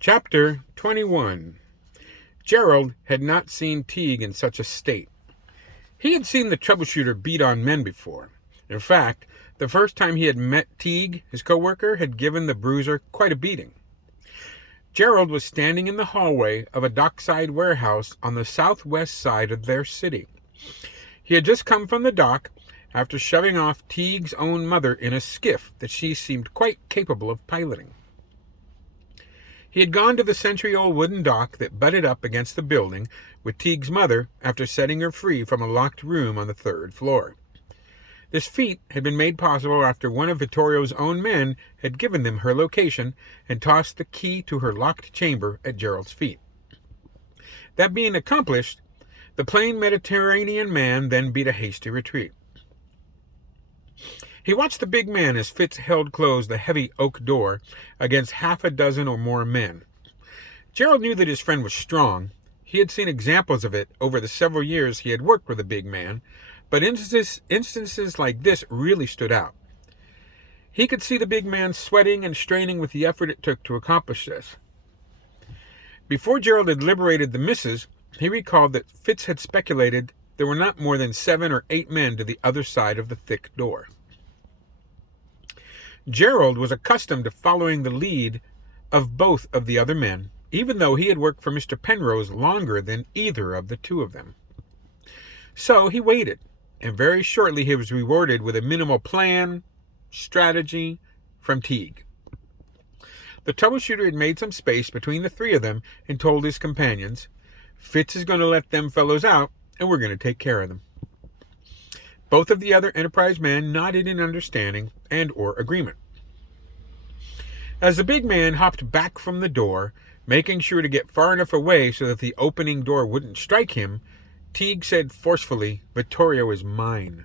Chapter 21. Gerald had not seen Teague in such a state. He had seen the troubleshooter beat on men before. In fact, the first time he had met Teague, his co-worker had given the bruiser quite a beating. Gerald was standing in the hallway of a dockside warehouse on the southwest side of their city. He had just come from the dock after shoving off Teague's own mother in a skiff that she seemed quite capable of piloting. He had gone to the century-old wooden dock that butted up against the building with Teague's mother after setting her free from a locked room on the third floor. This feat had been made possible after one of Vittorio's own men had given them her location and tossed the key to her locked chamber at Gerald's feet. That being accomplished, the plain Mediterranean man then beat a hasty retreat. He watched the big man as Fitz held closed the heavy oak door against half a dozen or more men. Gerald knew that his friend was strong. He had seen examples of it over the several years he had worked with the big man, but instances like this really stood out. He could see the big man sweating and straining with the effort it took to accomplish this. Before Gerald had liberated the missus, he recalled that Fitz had speculated there were not more than 7 or 8 men to the other side of the thick door. Gerald was accustomed to following the lead of both of the other men, even though he had worked for Mr. Penrose longer than either of the two of them. So he waited, and very shortly he was rewarded with a minimal strategy from Teague. The troubleshooter had made some space between the three of them and told his companions, "Fitz is going to let them fellows out, and we're going to take care of them." Both of the other Enterprise men nodded in understanding and or agreement. As the big man hopped back from the door, making sure to get far enough away so that the opening door wouldn't strike him, Teague said forcefully, "Vittorio is mine."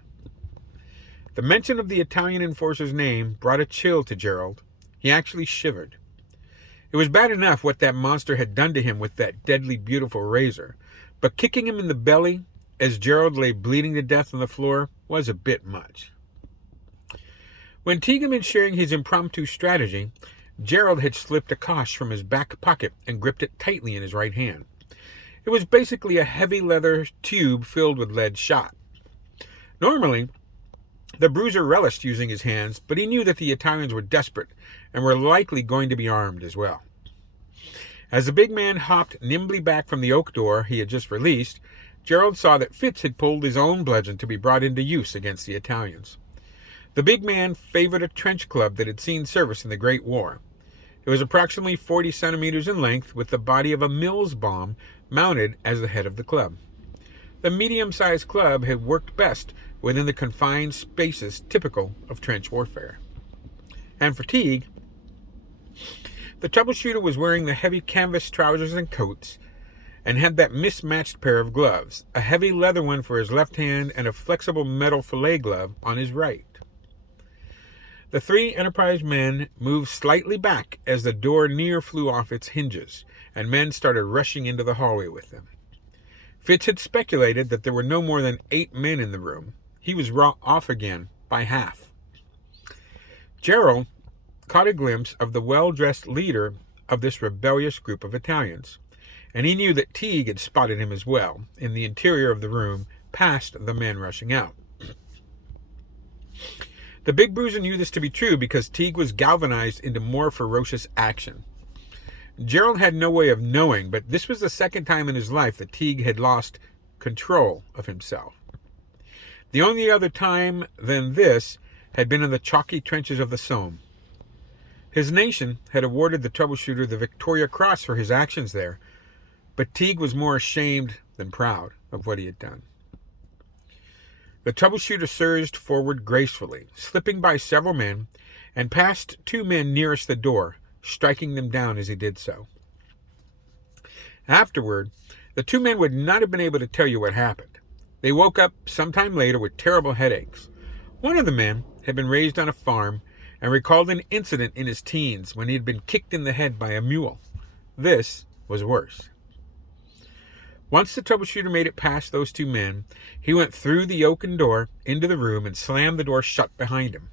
The mention of the Italian enforcer's name brought a chill to Gerald. He actually shivered. It was bad enough what that monster had done to him with that deadly beautiful razor, but kicking him in the belly as Gerald lay bleeding to death on the floor was a bit much. When Teague had been sharing his impromptu strategy, Gerald had slipped a Kosh from his back pocket and gripped it tightly in his right hand. It was basically a heavy leather tube filled with lead shot. Normally, the bruiser relished using his hands, but he knew that the Italians were desperate and were likely going to be armed as well. As the big man hopped nimbly back from the oak door he had just released, Gerald saw that Fitz had pulled his own bludgeon to be brought into use against the Italians. The big man favored a trench club that had seen service in the Great War. It was approximately 40 centimeters in length, with the body of a Mills bomb mounted as the head of the club. The medium-sized club had worked best within the confined spaces typical of trench warfare. And for Teague, the troubleshooter was wearing the heavy canvas trousers and coats, and had that mismatched pair of gloves, a heavy leather one for his left hand and a flexible metal fillet glove on his right. The 3 Enterprise men moved slightly back as the door near flew off its hinges, and men started rushing into the hallway with them. Fitz had speculated that there were no more than 8 men in the room. He was off again by half. Gerald caught a glimpse of the well-dressed leader of this rebellious group of Italians, and he knew that Teague had spotted him as well, in the interior of the room, past the men rushing out. The big bruiser knew this to be true because Teague was galvanized into more ferocious action. Gerald had no way of knowing, but this was the second time in his life that Teague had lost control of himself. The only other time than this had been in the chalky trenches of the Somme. His nation had awarded the troubleshooter the Victoria Cross for his actions there, but Teague was more ashamed than proud of what he had done. The troubleshooter surged forward gracefully, slipping by several men, and past 2 men nearest the door, striking them down as he did so. Afterward, the 2 men would not have been able to tell you what happened. They woke up sometime later with terrible headaches. One of the men had been raised on a farm and recalled an incident in his teens when he had been kicked in the head by a mule. This was worse. Once the troubleshooter made it past those 2 men, he went through the oaken door into the room and slammed the door shut behind him.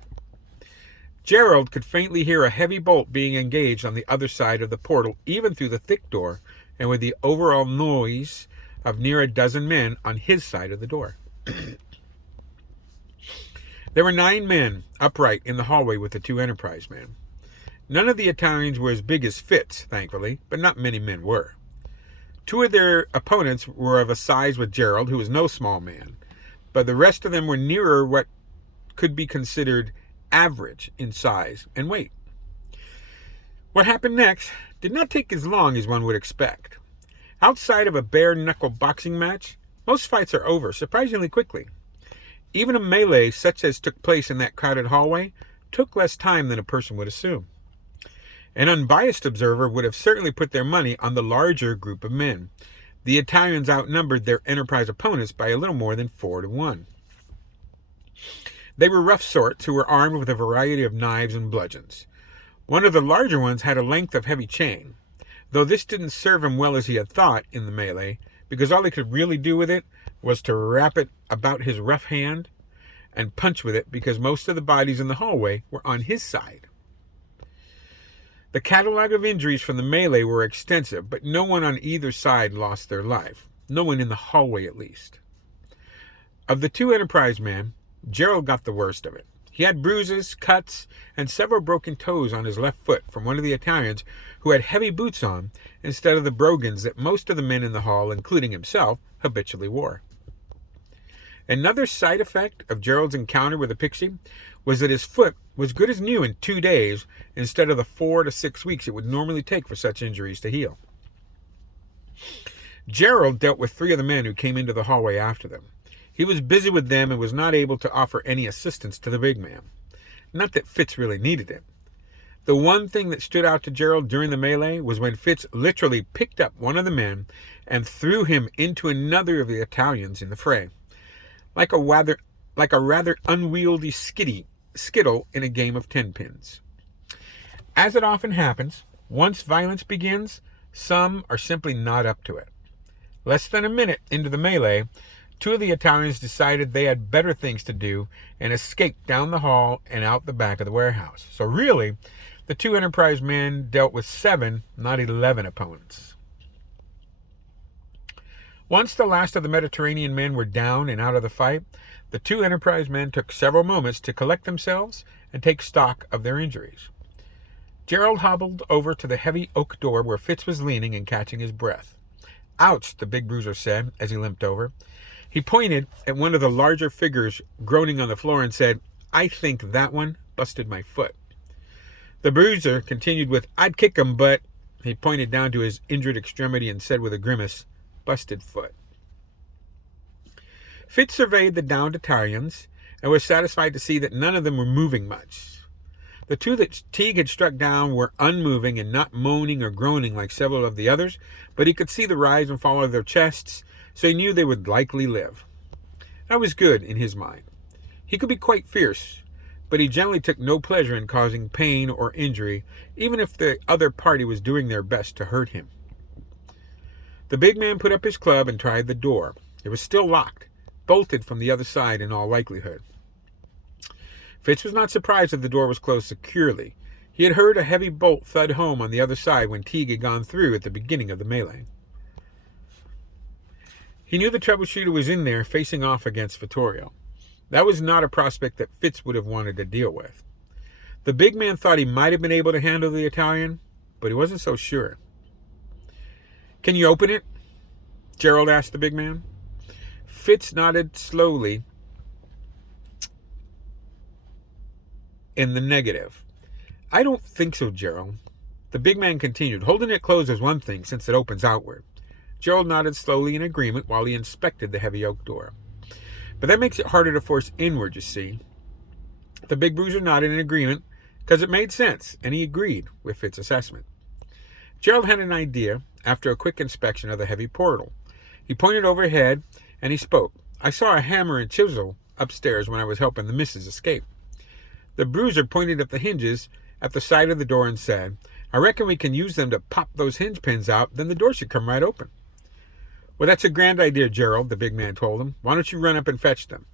Gerald could faintly hear a heavy bolt being engaged on the other side of the portal, even through the thick door, and with the overall noise of near a dozen men on his side of the door. There were 9 men upright in the hallway with the 2 Enterprise men. None of the Italians were as big as Fitz, thankfully, but not many men were. 2 of their opponents were of a size with Gerald, who was no small man, but the rest of them were nearer what could be considered average in size and weight. What happened next did not take as long as one would expect. Outside of a bare-knuckle boxing match, most fights are over surprisingly quickly. Even a melee such as took place in that crowded hallway took less time than a person would assume. An unbiased observer would have certainly put their money on the larger group of men. The Italians outnumbered their Enterprise opponents by a little more than 4-1. They were rough sorts who were armed with a variety of knives and bludgeons. One of the larger ones had a length of heavy chain, though this didn't serve him well as he had thought in the melee, because all he could really do with it was to wrap it about his rough hand and punch with it, because most of the bodies in the hallway were on his side. The catalog of injuries from the melee were extensive, but no one on either side lost their life. No one in the hallway, at least. Of the 2 Enterprise men, Gerald got the worst of it. He had bruises, cuts, and several broken toes on his left foot from one of the Italians who had heavy boots on instead of the brogans that most of the men in the hall, including himself, habitually wore. Another side effect of Gerald's encounter with the Pixie was that his foot was good as new in 2 days instead of the 4 to 6 weeks it would normally take for such injuries to heal. Gerald dealt with 3 of the men who came into the hallway after them. He was busy with them and was not able to offer any assistance to the big man. Not that Fitz really needed it. The one thing that stood out to Gerald during the melee was when Fitz literally picked up one of the men and threw him into another of the Italians in the fray, like a rather unwieldy skittle in a game of 10-pins. As it often happens, once violence begins, some are simply not up to it. Less than a minute into the melee, 2 of the Italians decided they had better things to do and escaped down the hall and out the back of the warehouse. So really, the 2 Enterprise men dealt with 7, not 11 opponents. Once the last of the Mediterranean men were down and out of the fight, the 2 Enterprise men took several moments to collect themselves and take stock of their injuries. Gerald hobbled over to the heavy oak door where Fitz was leaning and catching his breath. "Ouch," the big bruiser said as he limped over. He pointed at one of the larger figures groaning on the floor and said, "I think that one busted my foot." The bruiser continued with, "I'd kick him, but..." He pointed down to his injured extremity and said with a grimace, "Busted foot." Fitz surveyed the downed Italians and was satisfied to see that none of them were moving much. The 2 that Teague had struck down were unmoving and not moaning or groaning like several of the others, but he could see the rise and fall of their chests, so he knew they would likely live. That was good in his mind. He could be quite fierce, but he generally took no pleasure in causing pain or injury, even if the other party was doing their best to hurt him. The big man put up his club and tried the door. It was still locked, bolted from the other side in all likelihood. Fitz was not surprised that the door was closed securely. He had heard a heavy bolt thud home on the other side when Teague had gone through at the beginning of the melee. He knew the troubleshooter was in there facing off against Vittorio. That was not a prospect that Fitz would have wanted to deal with. The big man thought he might have been able to handle the Italian, but he wasn't so sure. "Can you open it?" Gerald asked the big man. Fitz nodded slowly in the negative. "I don't think so, Gerald." The big man continued, "Holding it closed is one thing, since it opens outward." Gerald nodded slowly in agreement while he inspected the heavy oak door. "But that makes it harder to force inward, you see." The big bruiser nodded in agreement because it made sense, and he agreed with Fitz's assessment. Gerald had an idea after a quick inspection of the heavy portal. He pointed overhead and he spoke. "I saw a hammer and chisel upstairs when I was helping the missus escape." The bruiser pointed at the hinges at the side of the door and said, "I reckon we can use them to pop those hinge pins out, then the door should come right open." "Well, that's a grand idea, Gerald," the big man told him. "Why don't you run up and fetch them?"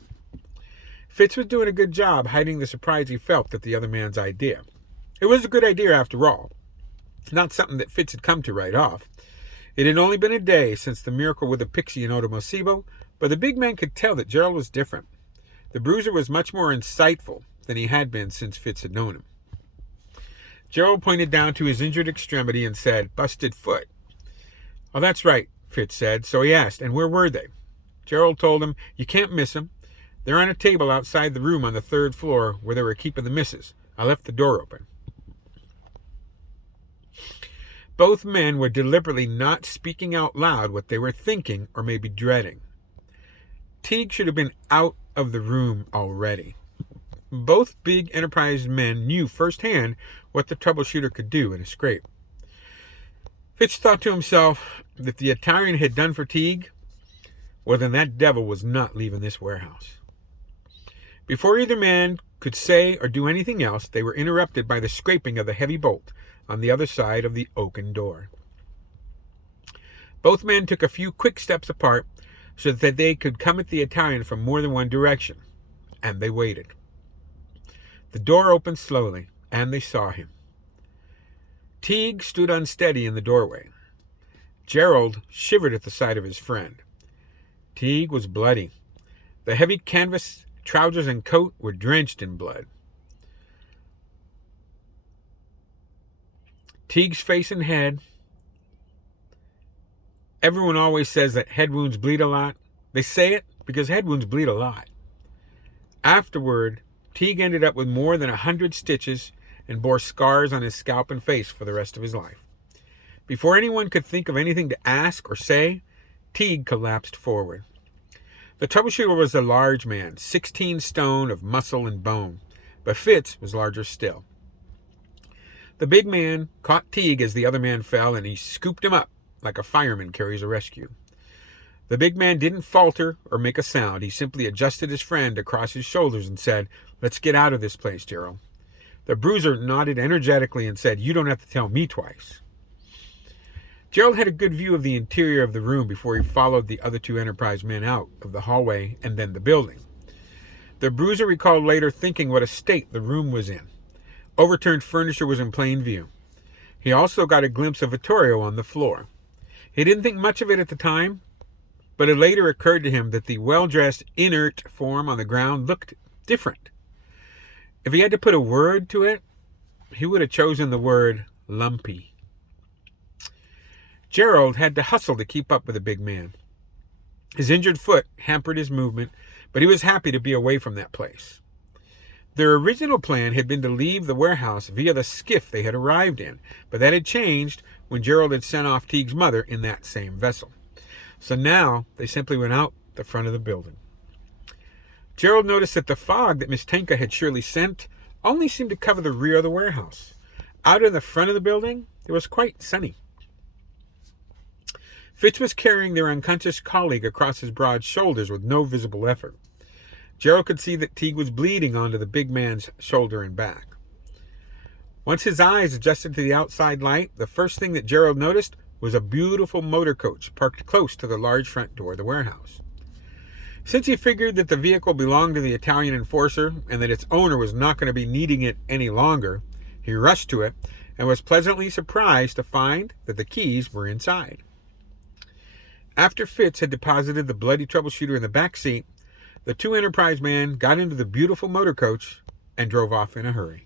Fitz was doing a good job hiding the surprise he felt at the other man's idea. It was a good idea after all, not something that Fitz had come to right off. It had only been a day since the miracle with the pixie in Otomosibo, but the big man could tell that Gerald was different. The bruiser was much more insightful than he had been since Fitz had known him. Gerald pointed down to his injured extremity and said, "Busted foot." "Oh, that's right," Fitz said. So he asked, "And where were they?" Gerald told him, "You can't miss them. They're on a table outside the room on the 3rd floor where they were keeping the missus. I left the door open." Both men were deliberately not speaking out loud what they were thinking or maybe dreading. Teague should have been out of the room already. Both big Enterprise men knew firsthand what the troubleshooter could do in a scrape. Fitz thought to himself that the Italian had done for Teague, well, then that devil was not leaving this warehouse. Before either man could say or do anything else, they were interrupted by the scraping of the heavy bolt on the other side of the oaken door. Both men took a few quick steps apart so that they could come at the Italian from more than one direction, and they waited. The door opened slowly, and they saw him. Teague stood unsteady in the doorway. Gerald shivered at the sight of his friend. Teague was bloody. The heavy canvas trousers and coat were drenched in blood. Teague's face and head. Everyone always says that head wounds bleed a lot. They say it because head wounds bleed a lot. Afterward, Teague ended up with more than 100 stitches and bore scars on his scalp and face for the rest of his life. Before anyone could think of anything to ask or say, Teague collapsed forward. The troubleshooter was a large man, 16 stone of muscle and bone, but Fitz was larger still. The big man caught Teague as the other man fell, and he scooped him up like a fireman carries a rescue. The big man didn't falter or make a sound. He simply adjusted his friend across his shoulders and said, "Let's get out of this place, Gerald." The bruiser nodded energetically and said, "You don't have to tell me twice." Gerald had a good view of the interior of the room before he followed the other two Enterprise men out of the hallway and then the building. The bruiser recalled later thinking what a state the room was in. Overturned furniture was in plain view. He also got a glimpse of Vittorio on the floor. He didn't think much of it at the time, but it later occurred to him that the well-dressed, inert form on the ground looked different. If he had to put a word to it, he would have chosen the word lumpy. Gerald had to hustle to keep up with the big man. His injured foot hampered his movement, but he was happy to be away from that place. Their original plan had been to leave the warehouse via the skiff they had arrived in, but that had changed when Gerald had sent off Teague's mother in that same vessel. So now they simply went out the front of the building. Gerald noticed that the fog that Miss Tenka had surely sent only seemed to cover the rear of the warehouse. Out in the front of the building, it was quite sunny. Fitz was carrying their unconscious colleague across his broad shoulders with no visible effort. Gerald could see that Teague was bleeding onto the big man's shoulder and back. Once his eyes adjusted to the outside light, the first thing that Gerald noticed was a beautiful motor coach parked close to the large front door of the warehouse. Since he figured that the vehicle belonged to the Italian enforcer and that its owner was not going to be needing it any longer, he rushed to it and was pleasantly surprised to find that the keys were inside. After Fitz had deposited the bloody troubleshooter in the back seat, the two Enterprise men got into the beautiful motor coach and drove off in a hurry.